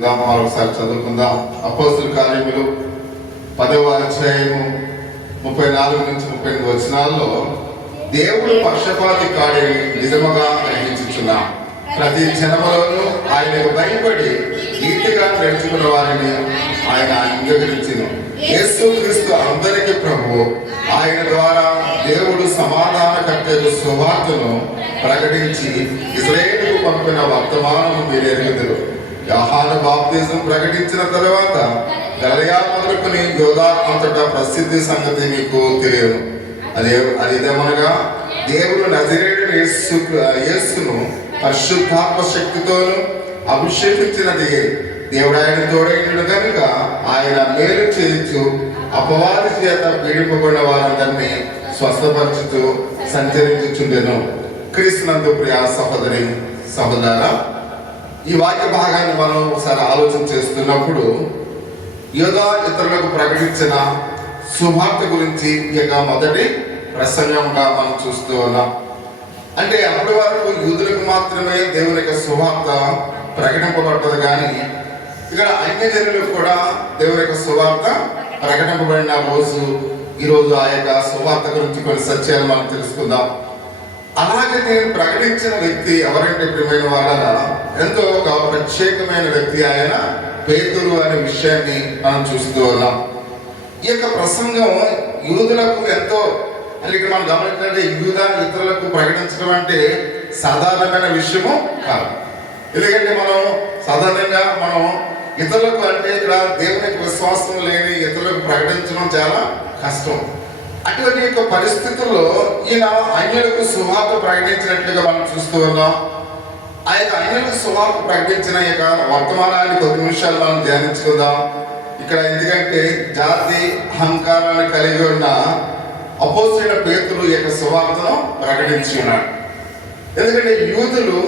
మరొకసారి చదువుకుందాం. అపోస్తుల కార్యములు 10వ అధ్యాయము 34 నుంచి 38 వచనాల్లో దేవుడు పక్షపాతి కాడని నిజముగా గ్రహించుచున్నాం. ప్రతి జనములోనూ ఆయనకు భయపడి నీతిగా నడుచుకున్న వారిని ఆయన అంగీకరించును. యేసుక్రీస్తు అందరికీ ప్రభువు. ఆయన ద్వారా దేవుడు సమాధానకర్తకు సువార్తను ప్రకటించి ఇశ్రాయేలుకు పంపిన వర్తమానము మీరు ఎరుగుదురు. యోహాను బాప్తిజం ప్రకటించిన తరువాత గలిలయ మొదలుకొని యూదా అంతటా ప్రసిద్ధి సంగతి మీకు తెలియను. అదేమనగా దేవుడు నజరేయుడైన యేసును పరిశుద్ధాత్మ శక్తితోను అభిషేకించినది. దేవుడు ఆయన తోడైనడు కనుక ఆయన మేలు చేయొచ్చు అపవాది చేత పీడింపబడిన వారందరినీ స్వస్థపరచుతూ సంచరించుచుండెను. క్రీస్తునందు ప్రియ సహోదరి సహోదరా, ఈ వాక్య భాగాన్ని మనం ఒకసారి ఆలోచన చేస్తున్నప్పుడు యూదా ఇతరులకు ప్రకటించిన సువార్త గురించి ఇక మొదటి ప్రసంగంగా మనం చూస్తూ ఉన్నాం. అంటే అప్పటి వరకు యూదులకు మాత్రమే దేవుని యొక్క సువార్త ప్రకటింపబడుతుంది, కానీ ఇక్కడ అన్యజనులకు కూడా దేవుని యొక్క సువార్త ప్రకటింపబడిన రోజు ఈరోజు. ఆ యొక్క సువార్త గురించి కొన్ని సత్యాలు మనం తెలుసుకుందాం. అలాగే నేను ప్రకటించిన వ్యక్తి ఎవరంటే ప్రియమైన వాళ్ళ ఎంతో ఒక ప్రత్యేకమైన వ్యక్తి ఆయన పేతురు అనే విషయాన్ని మనం చూస్తూ ఉన్నాం. ఈ యొక్క ప్రసంగం యూదులకు ఎంతో అంటే ఇక్కడ మనం గమనించాలంటే యూదా ఇతరులకు ప్రకటించడం అంటే సాధారణమైన విషయము కాదు. ఎందుకంటే మనం సాధారణంగా మనం ఇతరులకు అంటే ఇక్కడ దేవునికి విశ్వాసం లేని ఇతరులకు ప్రకటించడం చాలా కష్టం. అటువంటి యొక్క పరిస్థితుల్లో ఈయన అన్యులకు సువార్త ప్రకటించినట్లుగా మనం చూస్తూ ఉన్నాం. ఆ యొక్క అన్యులకు సువార్త ప్రకటించిన యొక్క వర్తమానాన్ని కొద్ది నిమిషాలు మనం ధ్యానించుకుందాం. ఇక్కడ ఎందుకంటే జాతి అహంకారాన్ని కలిగి ఉన్న అపోస్తలుడైన పేతురు యొక్క సువార్తను ప్రకటించి ఉన్నాడు. ఎందుకంటే యూదులు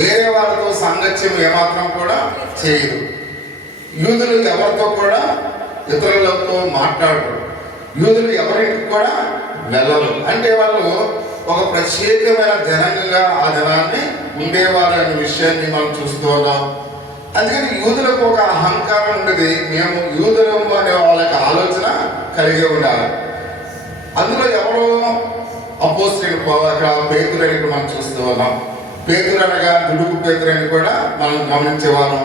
వేరే వాళ్ళతో సాంగత్యం ఏమాత్రం కూడా చేయదు. యూదులు ఎవరితో కూడా ఇతరులతో మాట్లాడరు. యూదులు ఎవరికి కూడా వెళ్ళరు. అంటే వాళ్ళు ఒక ప్రత్యేకమైన జనాంగంగా ఆ జనాన్ని ఉండేవారు అనే విషయాన్ని మనం చూస్తూ ఉన్నాం. అందుకని యూదులకు ఒక అహంకారం ఉండేది. మేము యూదులము అనే వాళ్ళకి ఆలోచన కలిగి ఉండాలి. అందులో ఎవరు అపోస్తలుడు అక్కడ పేతురు అని మనం చూస్తూ ఉన్నాం. పేతురు అనగా దుడుకు పేతురు అని కూడా మనం గమనించేవాళ్ళం.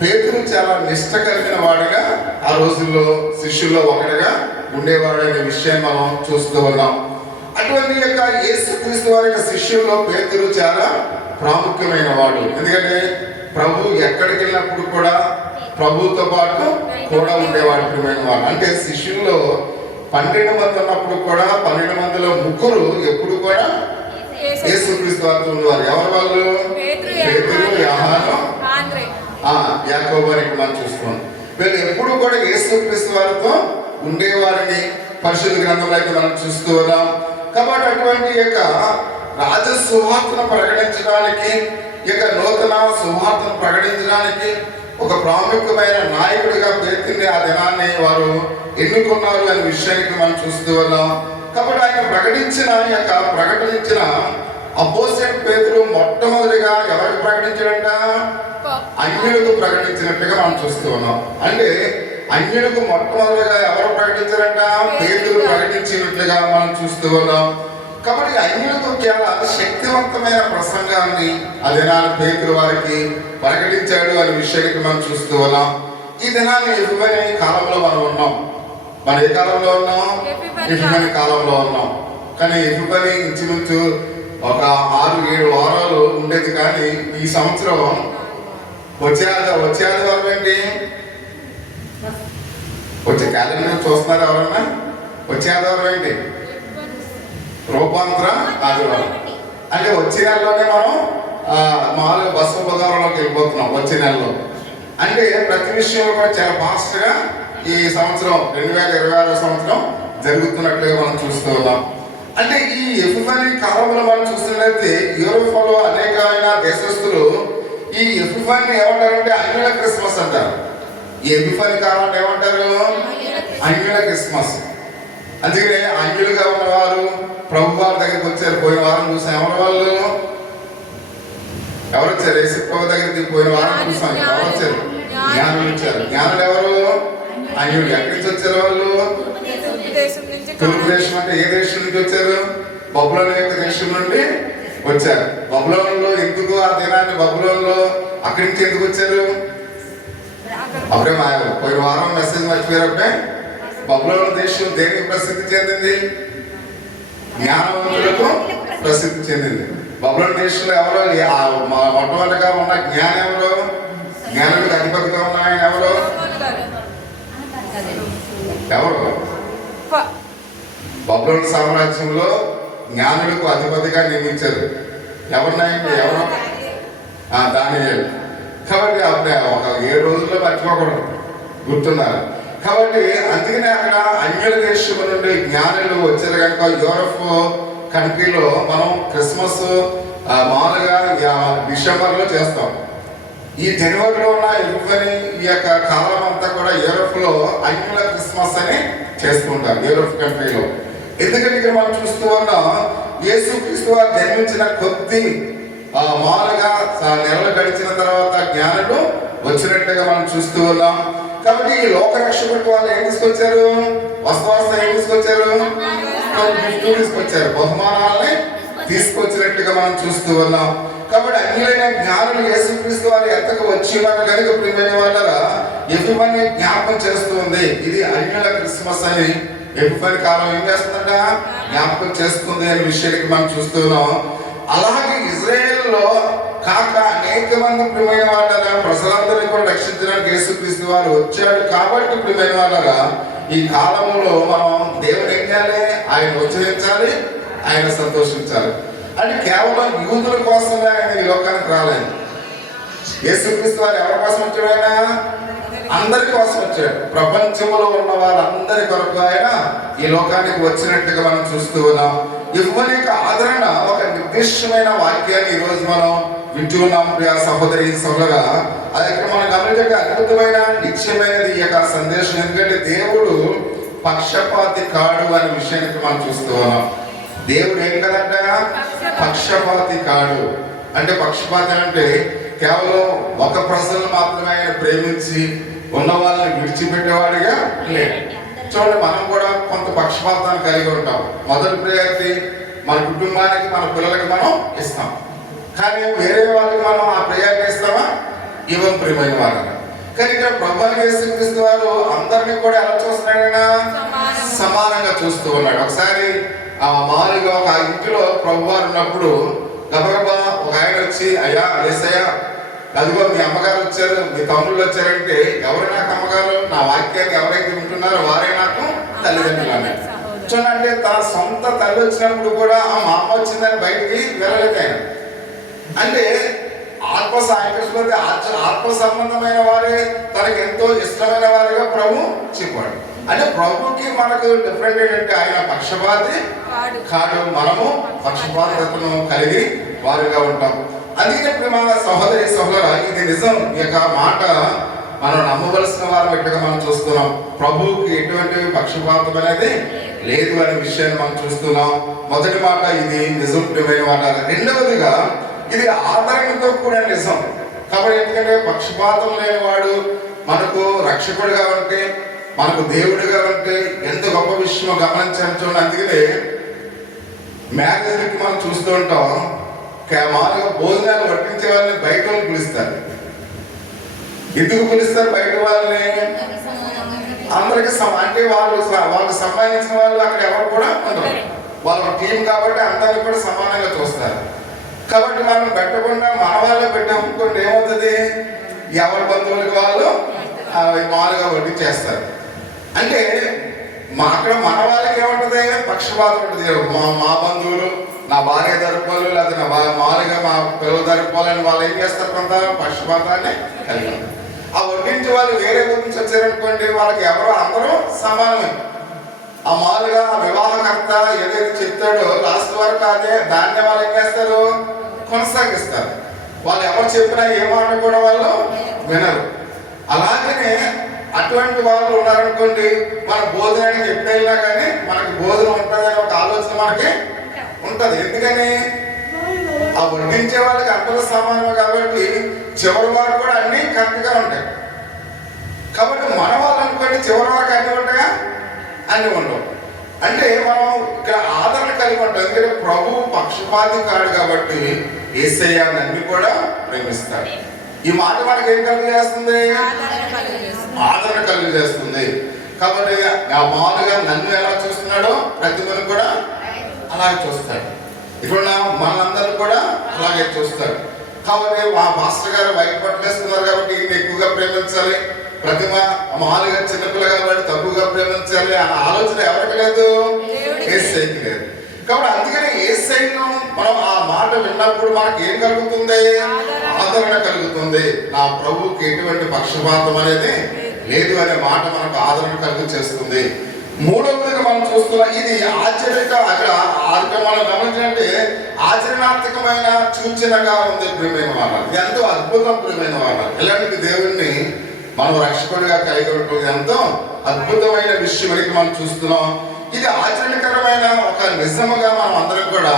పేతురు చాలా నిష్ట కలిగిన వాడుగా ఆ రోజుల్లో శిష్యుల్లో ఒకటిగా ఉండేవాడు అనే విషయాన్ని మనం చూస్తూ ఉన్నాం. అటువంటి యొక్క యేసుక్రీస్తు వారి యొక్క శిష్యుల్లో పేతురు చాలా ప్రాముఖ్యమైన వాడు. ఎందుకంటే ప్రభు ఎక్కడికి వెళ్ళినప్పుడు కూడా ప్రభుతో పాటు కూడా ఉండేవాడు, ప్రియమైన వాడు. అంటే శిష్యుల్లో 12 మంది ఉన్నప్పుడు కూడా 12 మందిలో 3 ఎప్పుడు కూడా యేసుక్రీస్తు వారితో ఉండేవారు. ఎవరు వాళ్ళు? పేతురు, యోహాను, యాకోబు అని మనం చూస్తున్నాం. వీళ్ళు ఎప్పుడు కూడా యేసుక్రీస్తు వారితో ఉండేవారిని పరిశుద్ధ గ్రంథంలో అయితే మనం చూస్తూ ఉన్నాం. కాబట్టి అటువంటి యొక్క రాజ సువార్తను ప్రకటించడానికి, ఇక నూతన సువార్తను ప్రకటించడానికి ఒక ప్రాముఖ్యమైన నాయకుడిగా పేతురుని ఆ దినాన్ని వారు ఎన్నుకున్నారు అనే విషయానికి మనం చూస్తూ ఉన్నాం. కాబట్టి ఆయన ప్రకటించిన అపోస్తలుడైన పేతురు మొట్టమొదటిగా ఎవరికి ప్రకటించాడంట? అన్యులకు ప్రకటించినట్టుగా మనం చూస్తూ ఉన్నాం. అంటే అన్యులకు మొట్టమొదటిగా ఎవరు ప్రకటించారంట? పేతురు ప్రకటించినట్లుగా మనం చూస్తూ ఉన్నాం. కాబట్టి అన్యులకు చాలా శక్తివంతమైన ప్రసంగాన్ని ఆ దినాన్ని పేతురు వారికి ప్రకటించాడు అనే విషయానికి మనం చూస్తూ ఉన్నాం. ఈ దినాన్ని ఎఫిమనీ కాలంలో మనం ఉన్నాం. మనం ఏ కాలంలో ఉన్నాం? ఎఫిమనీ కాలంలో ఉన్నాం. కానీ ఎఫిమనీ ఇంచుమించు ఒక 6-7 వారాలు ఉండేది. కానీ ఈ సంవత్సరం వచ్చే ఆదివారం ఏంటి? వచ్చే క్యాలెండర్ చూస్తున్నారు ఎవరన్నా? వచ్చే ఆదివారం ఏంటి? రూపాంతర ఆదివారం. అంటే వచ్చే నెలలోనే మనం మామూలుగా బస్సు బజార్లోకి వెళ్ళిపోతున్నాం. వచ్చే నెలలో అంటే ప్రతి విషయంలో కూడా చాలా ఫాస్ట్గా ఈ సంవత్సరం 2026 సంవత్సరం జరుగుతున్నట్లుగా మనం చూస్తూ ఉన్నాం. అంటే ఈ ఎఫిమనీ కాలంలో మనం చూస్తున్నట్లయితే యూరోప్లో అనేకమైన దేశస్తులు ఈ ఎఫిమనీ ఏమంటారంటే అన్యుల క్రిస్మస్ అంటారు. ఈ ఎఫిమనీ కాలంలో ఏమంటారు? అన్యుల క్రిస్మస్. అందుకనే అన్యులుగా ఉన్నవారు ప్రభు వారి దగ్గరికి వచ్చారు. పోయిన వారం చూసాం. ఎవరి వాళ్ళు? ఎవరు వచ్చారు? యేసు ప్రభు దగ్గరికి పోయిన వారం చూసాం. ఎవరు వచ్చారు? అన్యులు. ఎక్కడి నుంచి వచ్చారు వాళ్ళు? తూర్పు దేశం. అంటే ఏ దేశం నుంచి వచ్చారు? బబులోను యొక్క దేశం నుండి వచ్చారు. బబులోనులో ఎందుకు ఆ దినాన్ని బబులోనులో అక్కడి నుంచి ఎందుకు వచ్చారు? అప్పుడే పోయిన వారం మెసేజ్ మర్చిపోయారు. అప్పుడే బబులోను దేశం దేనికి ప్రసిద్ధి చెందింది? జ్ఞానవంతులకు ప్రసిద్ధి చెందింది. బబులోను దేశంలో ఎవరో మొట్టమొదటిగా ఉన్న జ్ఞానం ఎవరు? జ్ఞానులకు అధిపతిగా ఉన్న ఆయన ఎవరు? ఎవరు? బబులోను సామ్రాజ్యంలో జ్ఞానులకు అధిపతిగా నియమించారు. ఎవరినాయండి? ఎవరు? దానియేలు. కాబట్టి అప్పుడే ఒక 7 రోజుల్లో మర్చిపోకూడదు, గుర్తున్నారు. కాబట్టి అందుకనే అక్కడ అన్యుల దేశం నుండి జ్ఞానులు వచ్చారు కనుక యూరప్ కంట్రీలో మనం క్రిస్మస్ మామూలుగా డిసెంబర్లో చేస్తాం. ఈ జనవరిలో ఉన్న ఎగువని ఈ యొక్క కాలం అంతా కూడా యూరప్ లో అన్యుల క్రిస్మస్ అని చేసుకుంటారు యూరప్ కంట్రీలో. ఎందుకంటే ఇక్కడ మనం చూస్తూ ఉన్నాం, యేసుక్రీస్తు వారు జన్మించిన కొద్ది మామూలుగా నెలలు గడిచిన తర్వాత జ్ఞానులు వచ్చినట్టుగా మనం చూస్తూ ఉన్నాం. కాబట్టి ఈ లోక రక్షకుడికి వాళ్ళు ఏం తీసుకొచ్చారు? వస్త్రాస్త ఏం తీసుకొచ్చారు? గిఫ్ట్ తీసుకొచ్చారు, బహుమానాలని తీసుకొచ్చినట్టుగా మనం చూస్తూ ఉన్నాం. కాబట్టి అన్యులైన జ్ఞానులు యేసుక్రీస్తు వారు ఎంతకు వచ్చి ఉన్నారు కనుక ప్రియమైన వాళ్ళరా ఎపిఫనీ జ్ఞాపకం చేస్తుంది. ఇది అన్యుల క్రిస్మస్ అని ఎపిఫనీ కాలం ఏం చేస్తుందంట? జ్ఞాపకం చేస్తుంది అనే విషయానికి మనం చూస్తున్నాం. అలాగే ఇజ్రాయేల్లో కాక అనేక మంది ప్రియమైన వాళ్ళరా ప్రజలందరినీ కూడా రక్షించడానికి యేసుక్రీస్తు వారు వచ్చాడు. కాబట్టి ప్రియమైన వాళ్ళరా ఈ కాలంలో మనం దేవుని ఏం చేయాలి? ఆయన ఉచ్చరించాలి, ఆయన సంతోషించాలి. అంటే కేవలం యూదుల కోసమే ఆయన ఈ లోకానికి రాలేదు. యేసుక్రీస్తు వారు ఎవరి కోసం వచ్చాడు? ఆయన అందరి కోసం వచ్చాడు. ప్రపంచంలో ఉన్న వాళ్ళందరి కొరకు ఆయన ఈ లోకానికి వచ్చినట్టుగా మనం చూస్తూ ఉన్నాం. ఇవ్వని ఆదరణ ఒక నిర్దిష్టమైన వాక్యాన్ని ఈ రోజు మనం వింటూ ఉన్నాం. ప్రియ సహోదరి సహోదరుగా, అది ఇక్కడ మనం గమనించే అద్భుతమైన నిత్యమైనది ఈ యొక్క సందేశం. ఎందుకంటే దేవుడు పక్షపాతి కాడు అనే విషయానికి మనం చూస్తూ ఉన్నాం. దేవుడు ఏం కదంట? పక్షపాతి కాడు. అంటే పక్షపాతి అంటే కేవలం ఒక ప్రజలను మాత్రమే ఆయన ప్రేమించి ఉన్న వాళ్ళని విడిచిపెట్టేవాడిగా లేదు. చూడండి, మనం కూడా కొంత పక్షపాతాన్ని కలిగి ఉంటాం. మొదటి ప్రయారిటీ మన కుటుంబానికి, మన పిల్లలకి మనం ఇస్తాం. కానీ వేరే వాళ్ళకి మనం ఆ ప్రయారిటీ ఇస్తామా? ఇవ్వం ప్రియమైన వాళ్ళని. కానీ ఇక్కడ ప్రభువుని యేసుక్రీస్తు వారు అందరినీ కూడా ఎలా చూస్తున్నాడైనా? సమానంగా చూస్తూ ఉన్నాడు. ఒకసారి మామూలుగా ఒక ఇంటిలో ప్రభు వారు ఉన్నప్పుడు గబగబా ఒక ఆయన వచ్చి, అయ్యా యేసయ్య, అదిగో మీ అమ్మగారు వచ్చారు, మీ తమ్ముళ్ళు వచ్చారంటే, ఎవరు నాకు అమ్మగారు? నా వాక్యాన్ని ఎవరైతే వింటున్నారో వారే నాకు తల్లిదండ్రులు అన్నారు. చూడండి, తన సొంత తల్లి వచ్చినప్పుడు కూడా మా అమ్మ వచ్చిందని బయటికి వెళ్ళలేదు ఆయన. అంటే ఆత్మ సంబంధమైన వారే తనకి ఎంతో ఇష్టమైన వారిగా ప్రభు చెప్పాడు. అంటే ప్రభుకి మనకు డిఫరెంట్ ఏంటంటే ఆయన పక్షపాతి కాదు, మనము పక్షపాతతను కలిగి వారిగా ఉంటాం. అందుకే ప్రేమ సహోదరి సహోదర, ఇది నిజం. ఈ యొక్క మాట మనం నమ్మవలసిన వారు ఎట్టుగా మనం చూస్తున్నాం. ప్రభువుకి ఎటువంటి పక్షపాతం అనేది లేదు అనే విషయాన్ని మనం చూస్తున్నాం. మొదటి మాట ఇది నిజం ప్రియమైన మాట. రెండవదిగా ఇది ఆదరణతో కూడా నిజం. కాబట్టి ఎందుకంటే పక్షపాతం లేనివాడు మనకు రక్షకుడిగా ఉంటే, మనకు దేవుడిగా ఉంటే ఎంత గొప్ప విషయం గమనించాలి. చూడండి, అందుకనే మ్యారేజ్కి మనం చూస్తూ ఉంటాం, మామూలుగా భోజనాలు వడ్డించే వాళ్ళని బయట వాళ్ళని పిలుస్తారు. ఎందుకు పిలుస్తారు బయట వాళ్ళని? అందరికి అంటే వాళ్ళకి సంబంధించిన వాళ్ళు అక్కడ ఎవరు కూడా ఉండరు. వాళ్ళ టీం కాబట్టి అందరినీ కూడా సమానంగా చూస్తారు. కాబట్టి మనం పెట్టకుండా మన వాళ్ళే పెట్టామనుకోండి, ఏమవుతుంది? ఎవరి బంధువులకి వాళ్ళు మామూలుగా వడ్డించేస్తారు. అంటే అక్కడ మన వాళ్ళకి ఏముంటుంది? పక్షపాతం ఉంటుంది. మా బంధువులు, నా భార్య తరపులు, లేదా నా మామూలుగా మా పిల్లలు తరపులని వాళ్ళు ఏం చేస్తారు? కొంత పక్షపాతాన్ని కలిగి. ఆ వడ్డించి వాళ్ళు వేరే గురించి వచ్చారనుకోండి, వాళ్ళకి ఎవరో అందరూ సమానమే. ఆ మామూలుగా వివాహకర్త ఏదైతే చెప్తాడో లాస్ట్ వరకు అదే దాన్ని వాళ్ళు ఏం చేస్తారు? కొనసాగిస్తారు. వాళ్ళు ఎవరు చెప్పినా ఏ మాట కూడా వాళ్ళు వినరు. అలాగనే అటువంటి వాళ్ళు ఉన్నారనుకోండి, మన భోజనానికి ఎప్పుడైనా కానీ మనకి భోజనం ఉంటుంది అనే ఒక ఆలోచన మనకి ఉంటుంది. ఎందుకని? ఆ వడ్డించే వాళ్ళకి అందరూ సమానం కాబట్టి చివరి వారు కూడా అన్ని కరెక్ట్గా ఉంటాయి. కాబట్టి మన వాళ్ళు అనుకోండి, నుండి చివరి వరకు అన్ని ఉంటాయా? అన్ని ఉండవు. అంటే మనం ఇక్కడ ఆదరణ కలిగి ఉంటాం. ఎందుకంటే ప్రభువు పక్షపాతి కాడు కాబట్టి యేసయ్య అన్ని కూడా ప్రేమిస్తాడు. ఈ మాట మనకి ఏం కలుగు చేస్తుంది? ఆదరణ కలుగు చేస్తుంది. కాబట్టి ఆ మామూలుగా నన్ను ఎలా చూస్తున్నాడో ప్రతి మంది కూడా అలాగే చూస్తాడు. ఇక్కడ మనందరూ కూడా అలాగే చూస్తాడు. కాబట్టి మా మాస్టర్ గారు వైట్ పట్టేస్తున్నారు కాబట్టి ఈయన ఎక్కువగా ప్రేమించాలి, ప్రతిమ మామూలుగా చిన్నపిల్ల కాబట్టి తక్కువగా ప్రేమించాలి అన్న ఆలోచన ఎవరికి లేదు? యేసయ్యకి లేదు. కాబట్టి అందుకని యేసయ్యను మనం ఆ మాట విన్నప్పుడు మనకి ఏం కలుగుతుంది? ఆదరణ కలుగుతుంది. నా ప్రభువుకి ఎటువంటి పక్షపాతం అనేది లేదు అనే మాట మనకు ఆదరణ కలుగు చేస్తుంది. మూడవదిగా మనం చూస్తున్నాం, ఇది ఆశ్చర్యక అక్కడ మనం గమనించాలంటే ఆచరణాత్మకమైన సూచనగా ఉంది. ప్రియమైన వాళ్ళ ఎంతో అద్భుతం. ప్రియమైన వాళ్ళ ఇలాంటి దేవుణ్ణి మనం రక్షకుడిగా కలిగి ఉంటుంది ఎంతో అద్భుతమైన విషయం అని మనం చూస్తున్నాం. ఇది ఆచరణకరమైన ఒక నిజముగా మనం అందరం కూడా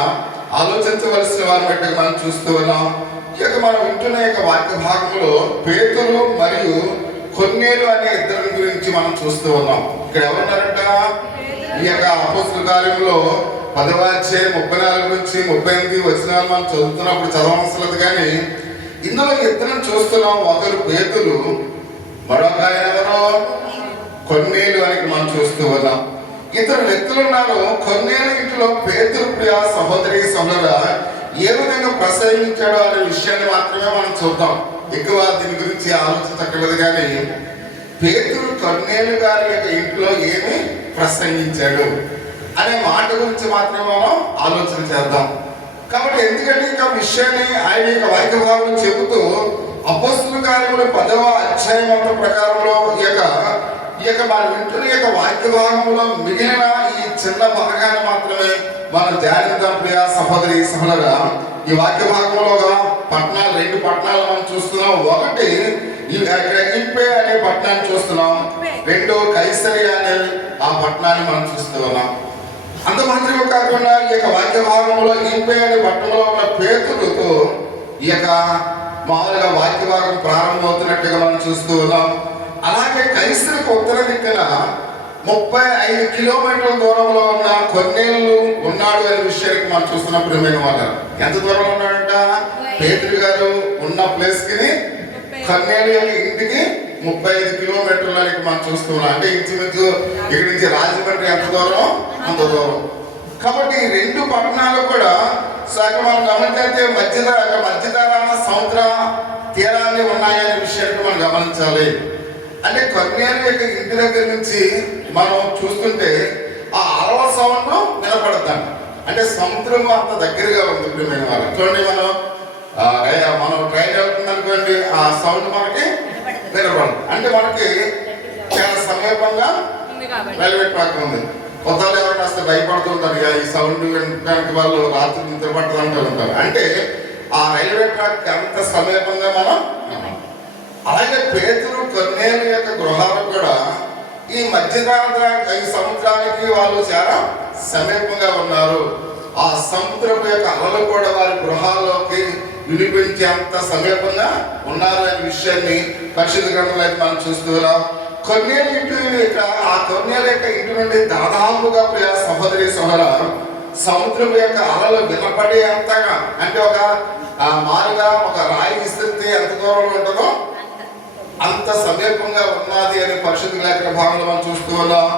ఆలోచించవలసిన వారిని బట్టి మనం చూస్తూ ఉన్నాం. ఈ యొక్క మనం వింటున్న యొక్క వాక్య భాగంలో పేతురు మరియు కొర్నేలు అనే ఇద్దరి గురించి మనం చూస్తూ ఉన్నాం. ఇక్కడ ఎవరున్నారంట? ఈ యొక్క అపోస్తలుల కార్యంలో 10వ అధ్యాయం 34 నుంచి 38 వచనాలు మనం చదువుతున్నప్పుడు చదవవలసినది. కానీ ఇందులో ఇద్దరిని చూస్తున్నాం. ఒకరు పేతురు, మరొక ఆయన ఎవరో కొర్నేలు అని మనం చూస్తూ ఉన్నాం. ఇద్దరు వ్యక్తులు ఉన్నారు. కొర్నేలు ఇంటిలో పేతురు ప్రియ సహోదరి సహోదర ఏ విధంగా ప్రసంగించాడో అనే విషయాన్ని మాత్రమే మనం చూద్దాం. ఎక్కువ దీని గురించి ఆలోచించక్కర్లేదు. కానీ పేతురు కొర్నేలు గారి యొక్క ఇంట్లో ఏమి ప్రసంగించాడు అనే మాట గురించి మాత్రమే మనం ఆలోచన చేద్దాం. కాబట్టి ఎందుకంటే ఇంకా విషయాన్ని ఆయన యొక్క వాక్య భాగం చెబుతూ అపోస్తలుల కార్యములు 10వ అధ్యాయం ప్రకారంలో ఈ యొక్క మనం వింటున్న యొక్క వాక్య భాగంలో మిగిలిన ఈ చిన్న భాగాన్ని మాత్రమే మనం ధ్యానిద్దాం. ప్రియ సహోదరి సహోదర, ఈ వాక్య భాగంలో పట్టణాలు 2 పట్టణాలు మనం చూస్తున్నాం. ఒకటి ఇప్పే అనే పట్టణాన్ని చూస్తున్నాం, 2 కైసరియా అనే ఆ పట్టణాన్ని మనం చూస్తూ ఉన్నాం. అంత మాత్రమే కాకుండా ఈ యొక్క వాక్య భాగంలో ఇప్పే అనే పట్టణంలో ఉన్న పేతురుతో ఈ యొక్క మామూలుగా వాక్య భాగం ప్రారంభమవుతున్నట్టుగా మనం చూస్తూ ఉన్నాం. అలాగే కైసరికి ఉత్తర దిక్కున 35 కిలోమీటర్ల దూరంలో ఉన్న కొర్నేలు ఉన్నాడు అనే విషయానికి మనం చూస్తున్నప్పుడు ఏమైనా వాళ్ళు ఎంత దూరంలో ఉన్నాడంట? పేతురు గారు ఉన్న ప్లేస్ కి కొర్నేలు యొక్క ఇంటికి 35 కిలోమీటర్లకి మనం చూస్తూ ఉన్నాం. అంటే ఇంచుమించు ఇక్కడి నుంచి రాజమండ్రి ఎంత దూరం? అంత దూరం. కాబట్టి ఈ 2 పట్టణాలు కూడా మనం గమనించే మధ్యధరా సముద్ర తీరాన్ని ఉన్నాయనే విషయాన్ని మనం గమనించాలి. అంటే కొర్నేలు యొక్క ఇంటి దగ్గర నుంచి మనం చూస్తుంటే ఆ అలల సౌండ్ వినపడతాం. అంటే సముద్రం అంత దగ్గరగా ఉంది. ప్రియమైన వాళ్ళు చూడండి, మనం ట్రైన్ వెళ్తుంది అనుకోండి, ఆ సౌండ్ మనకి వినపడదు. అంటే మనకి చాలా సమీపంగా రైల్వే ట్రాక్ ఉంది. కొత్తలో ఎవరైనా వస్తే భయపడుతూ ఉంటారు, ఈ సౌండ్ వినడానికి వాళ్ళు రాత్రి నిద్ర పట్టదంటూ ఉంటారు. అంటే ఆ రైల్వే ట్రాక్ అంత సమీపంగా మనం. అలాగే పేతురు కొర్నేలు యొక్క గృహాలు కూడా ఈ ఈ సముద్రానికి వాళ్ళు చాలా సమీపంగా ఉన్నారు. ఆ సముద్రపు యొక్క అలలు కూడా వారి గృహాల్లోకి వినిపించే అంత సమీపంగా ఉన్నారు అనే విషయాన్ని పరిశుద్ధ గ్రంథంలో అయితే మనం చూస్తున్నాం. కొర్నేలు ఇంటి ఆ కొర్నేలు యొక్క ఇంటి నుండి దాదాపుగా ప్రియ సహోదరి సహోదర సముద్రం యొక్క అలలు వినపడే అంతగా, అంటే ఒక మారుగా ఒక రాయి విస్తృతి ఎంత దూరంలో ఉంటుందో అంత సమీపంగా ఉన్నది అని పరిశుద్ధ లేఖన భాగంలో మనం చూస్తూ ఉన్నాం.